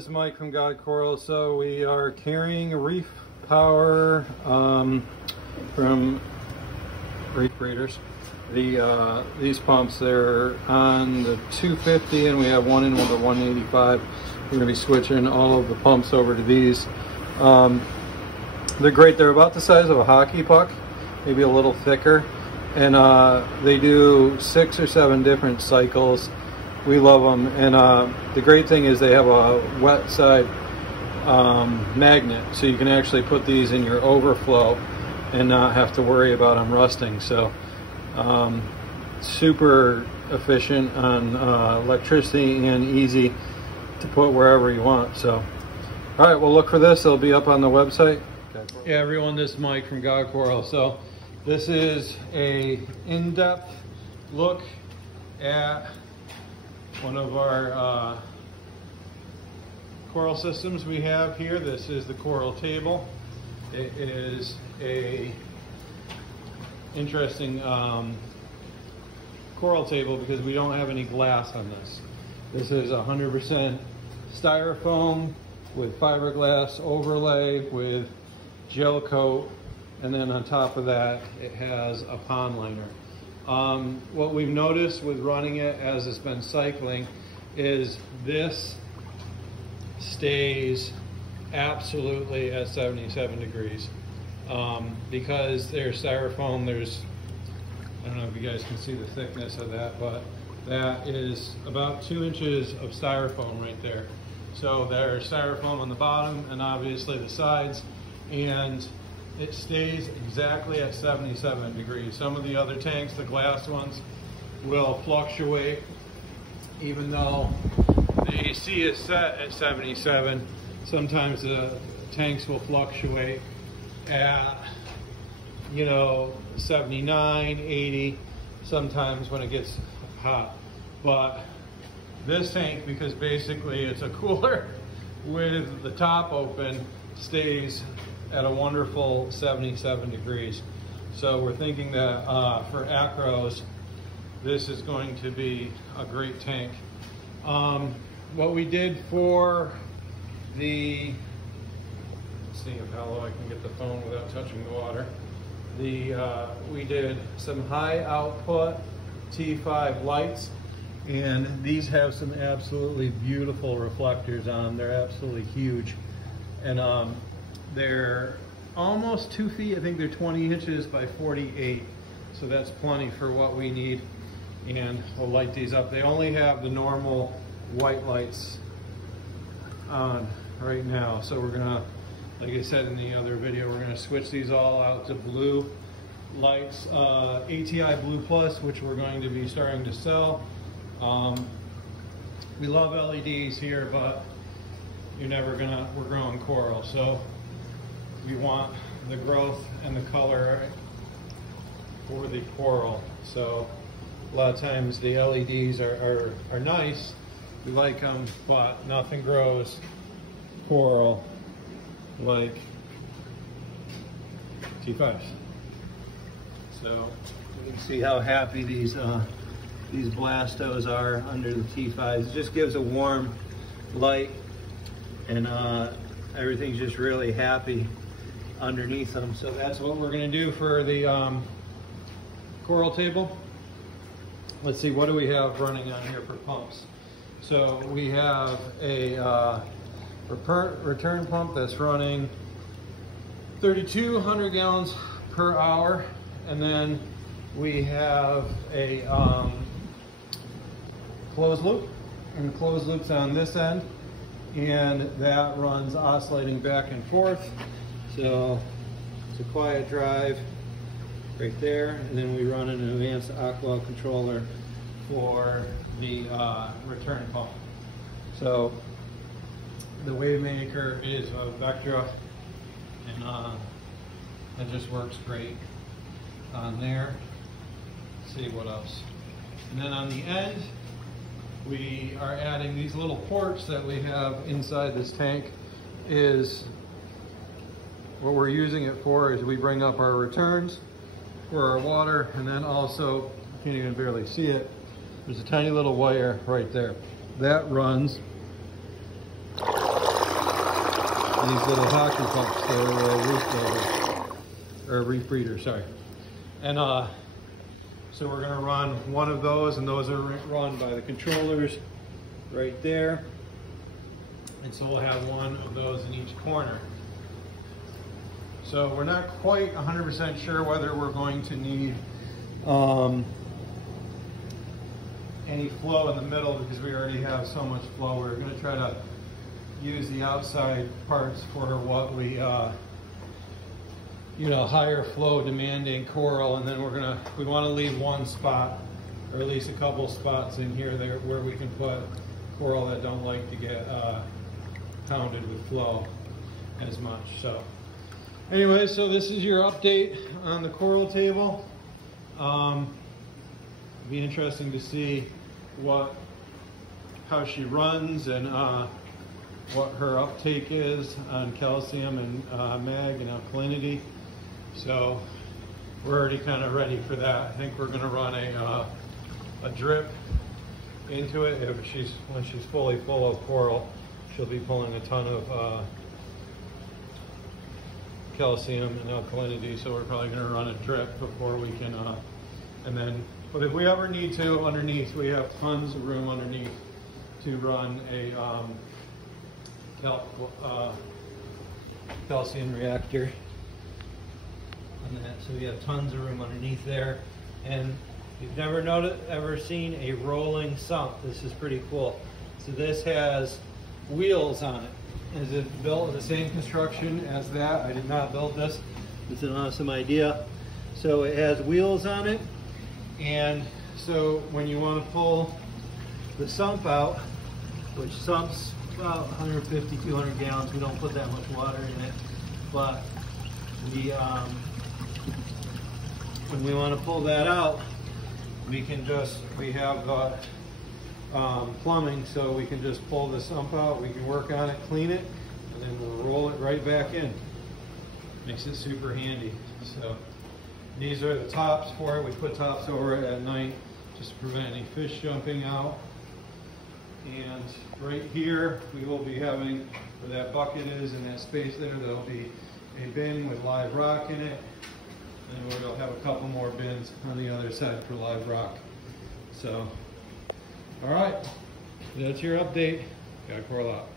this is Mike from God Coral. So we are carrying Reef Power from Reef Breeders. These pumps, they're on the 250 and we have one in with the 185. We're going to be switching all of the pumps over to these. They're great. They're about the size of a hockey puck, maybe a little thicker. And they do 6 or 7 different cycles. We love them, and the great thing is they have a wet side magnet, so you can actually put these in your overflow and not have to worry about them rusting. So super efficient on electricity and easy to put wherever you want. So all right, we'll look for this. It'll be up on the website. Yeah, everyone, this is Mike from God Coral. So this is a in-depth look at one of our coral systems we have here. This is the coral table. It is a interesting coral table because we don't have any glass on this. This is 100% styrofoam with fiberglass overlay with gel coat, and then on top of that it has a pond liner. What we've noticed with running it as it's been cycling is this stays absolutely at 77 degrees. Because there's styrofoam, I don't know if you guys can see the thickness of that, but that is about 2 inches of styrofoam right there. So there's styrofoam on the bottom and obviously the sides, and it stays exactly at 77 degrees. Some of the other tanks, the glass ones, will fluctuate. Even though the AC is set at 77, sometimes the tanks will fluctuate at, 79, 80, sometimes when it gets hot. But this tank, because basically it's a cooler with the top open, stays at a wonderful 77 degrees. So we're thinking that for acros, this is going to be a great tank. What we did for the, let's see how low I can get the phone without touching the water. We did some high output T5 lights, and these have some absolutely beautiful reflectors on. They're absolutely huge. And they're almost 2 feet. I think they're 20 inches by 48. So that's plenty for what we need. And we'll light these up. They only have the normal white lights on right now. So we're gonna, like I said in the other video, we're gonna switch these all out to blue lights. ATI Blue Plus, which we're going to be starting to sell. We love LEDs here, but we're growing coral. So we want the growth and the color for the coral. So a lot of times the LEDs are nice, we like them, but nothing grows coral like T5s. So you can see how happy these Blastos are under the T5s. It just gives a warm light, and everything's just really happy underneath them. So that's what we're going to do for the coral table. Let's see, what do we have running on here for pumps? So we have a return pump that's running 3,200 gallons per hour, and then we have a closed loop, and the closed loop's on this end, and that runs oscillating back and forth. So it's a quiet drive right there, and then we run an advanced aqua controller for the return pump. So the wave maker is a Vectra, and it just works great on there. Let's see what else. And then on the end, we are adding these little ports that we have inside this tank. Is what we're using it for is we bring up our returns for our water, and then also, you can't even barely see it, there's a tiny little wire right there that runs these little hockey pucks. They're reef builders, or reef breeders, sorry. And so we're gonna run one of those, and those are run by the controllers right there. And so we'll have one of those in each corner. So we're not quite 100% sure whether we're going to need any flow in the middle, because we already have so much flow. We're going to try to use the outside parts for what we, higher flow demanding coral, and then we want to leave one spot, or at least a couple spots in here there where we can put coral that don't like to get pounded with flow as much. So anyway, so this is your update on the coral table. It'll be interesting to see how she runs and what her uptake is on calcium and mag and alkalinity. So we're already kind of ready for that. I think we're going to run a drip into it. When she's fully full of coral, she'll be pulling a ton of calcium and alkalinity, so we're probably going to run a drip before we can, but if we ever need to, underneath, we have tons of room underneath to run a calcium reactor on that. So we have tons of room underneath there. And if you've never ever seen a rolling sump, this is pretty cool. So this has wheels on it. Is it built the same construction as that? I did not build this. It's an awesome idea. So it has wheels on it, and so when you want to pull the sump out, which sumps about 150, 200 gallons, we don't put that much water in it, but when we want to pull that out, we have plumbing, so we can just pull the sump out, we can work on it, clean it, and then we'll roll it right back in. Makes it super handy. So these are the tops for it. We put tops over it at night just to prevent any fish jumping out. And right here we will be having, where that bucket is in that space there'll be a bin with live rock in it, and we'll have a couple more bins on the other side for live rock. So all right, that's your update. Got coral out.